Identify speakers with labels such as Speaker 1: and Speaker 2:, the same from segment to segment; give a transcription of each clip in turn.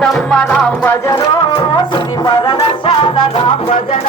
Speaker 1: సీతమ్మ రామ భజనో సుని మరణ సాధ రామ భజన.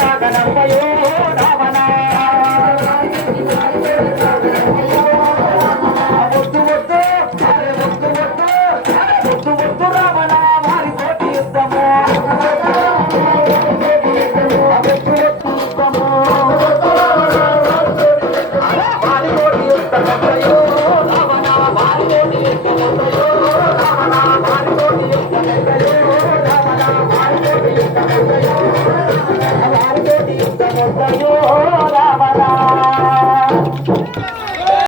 Speaker 1: సాగనంపయో Thank you.